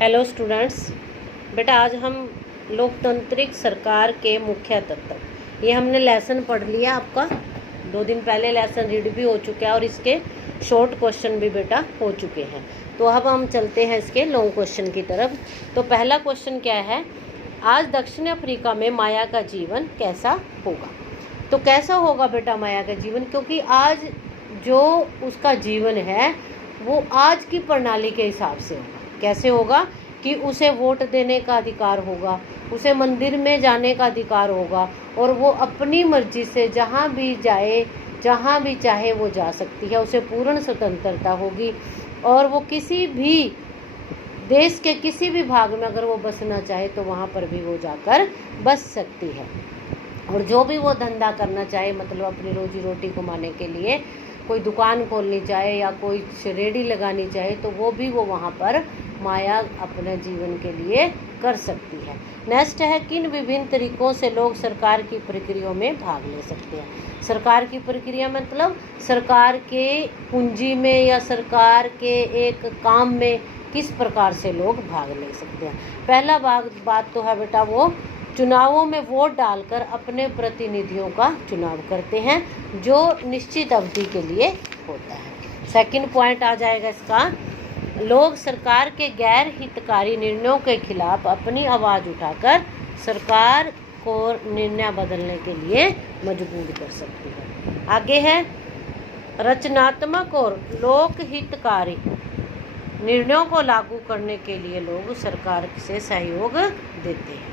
Hello students, बेटा आज हम लोकतांत्रिक सरकार के मुख्य तत्व ये हमने लेसन पढ़ लिया। आपका 2 दिन पहले लेसन रीड भी हो चुका है और इसके शॉर्ट क्वेश्चन भी बेटा हो चुके हैं। तो अब हम चलते हैं इसके लॉन्ग क्वेश्चन की तरफ। तो पहला क्वेश्चन क्या है, आज दक्षिण अफ्रीका में माया का जीवन कैसा होगा। तो कैसा होगा बेटा माया का जीवन, क्योंकि आज जो उसका जीवन है वो आज की प्रणाली के हिसाब से होगा। कैसे होगा कि उसे वोट देने का अधिकार होगा, उसे मंदिर में जाने का अधिकार होगा और वो अपनी मर्जी से जहाँ भी जाए जहाँ भी चाहे वो जा सकती है। उसे पूर्ण स्वतंत्रता होगी और वो किसी भी देश के किसी भी भाग में अगर वो बसना चाहे तो वहाँ पर भी वो जाकर बस सकती है। और जो भी वो धंधा करना चाहे, मतलब अपनी रोजी रोटी कमाने के लिए कोई दुकान खोलनी चाहे या कोई रेडी लगानी चाहे तो वो भी वो वहाँ पर माया अपने जीवन के लिए कर सकती है। नेक्स्ट है, किन विभिन्न तरीकों से लोग सरकार की प्रक्रियाओं में भाग ले सकते हैं। सरकार की प्रक्रिया मतलब सरकार के पूंजी में या सरकार के एक काम में किस प्रकार से लोग भाग ले सकते हैं। पहला बात तो है बेटा वो चुनावों में वोट डालकर अपने प्रतिनिधियों का चुनाव करते हैं जो निश्चित अवधि के लिए होता है। सेकंड पॉइंट आ जाएगा इसका, लोग सरकार के गैर हितकारी निर्णयों के खिलाफ अपनी आवाज़ उठाकर सरकार को निर्णय बदलने के लिए मजबूर कर सकती है। आगे है, रचनात्मक और लोक हितकारी निर्णयों को लागू करने के लिए लोग सरकार से सहयोग देते हैं।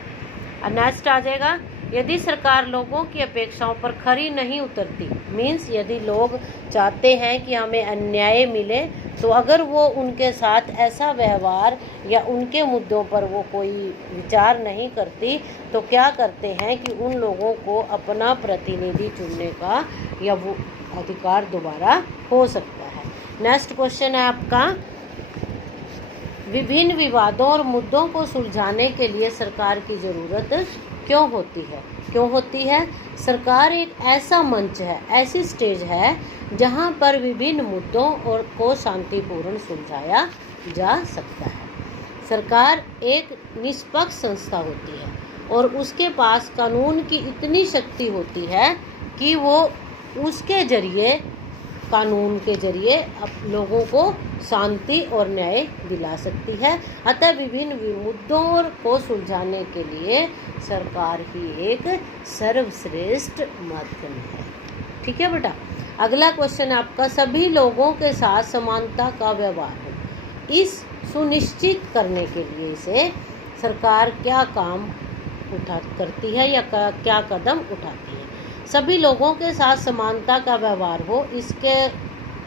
नेक्स्ट आ जाएगा, यदि सरकार लोगों की अपेक्षाओं पर खरी नहीं उतरती, मीन्स यदि लोग चाहते हैं कि हमें अन्याय मिले तो अगर वो उनके साथ ऐसा व्यवहार या उनके मुद्दों पर वो कोई विचार नहीं करती तो क्या करते हैं कि उन लोगों को अपना प्रतिनिधि चुनने का या वो अधिकार दोबारा हो सकता है। नेक्स्ट क्वेश्चन है आपका, विभिन्न विवादों और मुद्दों को सुलझाने के लिए सरकार की ज़रूरत क्यों होती है। क्यों होती है, सरकार एक ऐसा मंच है, ऐसी स्टेज है जहां पर विभिन्न मुद्दों और को शांतिपूर्ण सुलझाया जा सकता है। सरकार एक निष्पक्ष संस्था होती है और उसके पास कानून की इतनी शक्ति होती है कि वो उसके जरिए कानून के जरिए लोगों को शांति और न्याय दिला सकती है। अतः विभिन्न मुद्दों को सुलझाने के लिए सरकार ही एक सर्वश्रेष्ठ माध्यम है। ठीक है बेटा। अगला क्वेश्चन आपका, सभी लोगों के साथ समानता का व्यवहार हो, इस सुनिश्चित करने के लिए इसे सरकार क्या काम करती है या क्या कदम उठाती है। सभी लोगों के साथ समानता का व्यवहार हो, इसके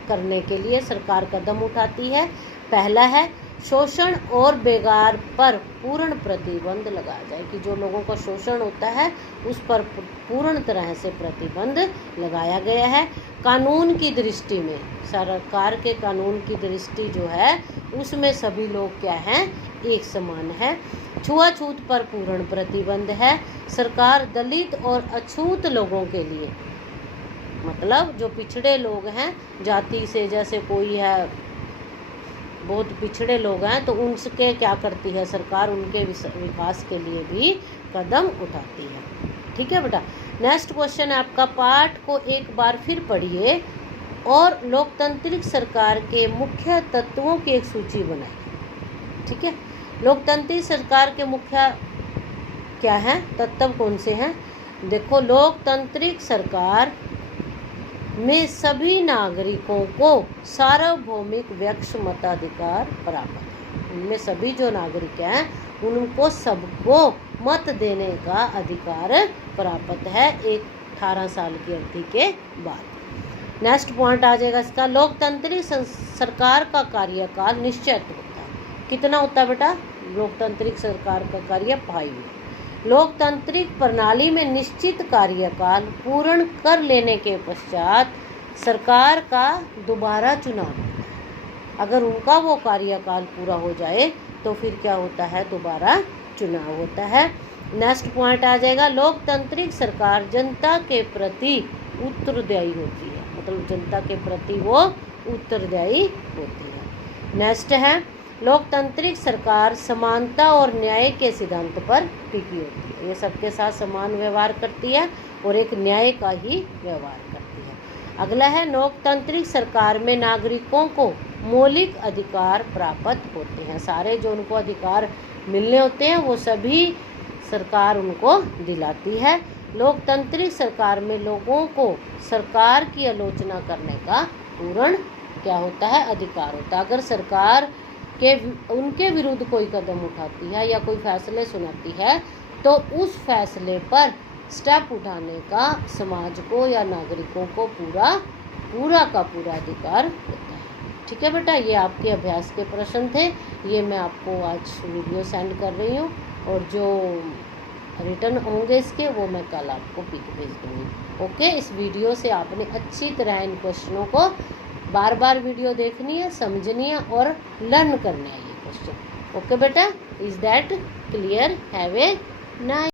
करने के लिए सरकार कदम उठाती है। पहला है, शोषण और बेगार पर पूर्ण प्रतिबंध लगाया जाए, कि जो लोगों का शोषण होता है उस पर पूर्ण तरह से प्रतिबंध लगाया गया है। कानून की दृष्टि में, सरकार के कानून की दृष्टि जो है उसमें सभी लोग क्या हैं, एक समान है। छुआछूत पर पूर्ण प्रतिबंध है। सरकार दलित और अछूत लोगों के लिए, मतलब जो पिछड़े लोग हैं जाति से, जैसे कोई है बहुत पिछड़े लोग हैं तो उनके क्या करती है सरकार, उनके विकास के लिए भी कदम उठाती है। ठीक है बेटा। नेक्स्ट क्वेश्चन है आपका, पाठ को एक बार फिर पढ़िए और लोकतांत्रिक सरकार के मुख्य तत्वों की एक सूची बनाइए। ठीक है। लोकतांत्रिक सरकार के मुख्य क्या हैं, तत्व कौन से हैं। देखो, लोकतांत्रिक सरकार में सभी नागरिकों को सार्वभौमिक व्यक्ष मताधिकार प्राप्त है। उनमें सभी जो नागरिक हैं उनको सबको मत देने का अधिकार प्राप्त है एक 18 साल की अवधि के बाद। नेक्स्ट पॉइंट आ जाएगा इसका, लोकतांत्रिक सरकार का कार्यकाल निश्चित होता है। कितना होता है बेटा, लोकतांत्रिक सरकार का कार्य 5। लोकतांत्रिक प्रणाली में निश्चित कार्यकाल पूर्ण कर लेने के पश्चात सरकार का दोबारा चुनाव होता है। अगर उनका वो कार्यकाल पूरा हो जाए तो फिर क्या होता है, दोबारा चुनाव होता है। नेक्स्ट पॉइंट आ जाएगा, लोकतांत्रिक सरकार जनता के प्रति उत्तरदायी होती है, मतलब जनता के प्रति वो उत्तरदायी होती है। नेक्स्ट है, लोकतांत्रिक सरकार समानता और न्याय के सिद्धांत पर टिकी होती है। ये सबके साथ समान व्यवहार करती है और एक न्याय का ही व्यवहार करती है। अगला है, लोकतांत्रिक सरकार में नागरिकों को मौलिक अधिकार प्राप्त होते हैं। सारे जो उनको अधिकार मिलने होते हैं वो सभी सरकार उनको दिलाती है। लोकतांत्रिक सरकार में लोगों को सरकार की आलोचना करने का पूर्ण क्या होता है, अधिकार होता है। अगर सरकार के उनके विरुद्ध कोई कदम उठाती है या कोई फैसले सुनाती है तो उस फैसले पर स्टेप उठाने का समाज को या नागरिकों को पूरा का पूरा अधिकार होता है। ठीक है बेटा, ये आपके अभ्यास के प्रश्न थे। ये मैं आपको आज वीडियो सेंड कर रही हूँ और जो रिटर्न होंगे इसके वो मैं कल आपको पिक भेज दूँगी। ओके, इस वीडियो से आपने अच्छी तरह इन क्वेश्चनों को बार बार वीडियो देखनी है, समझनी है और लर्न करना है ये क्वेश्चन। ओके बेटा, is that clear? Have a nice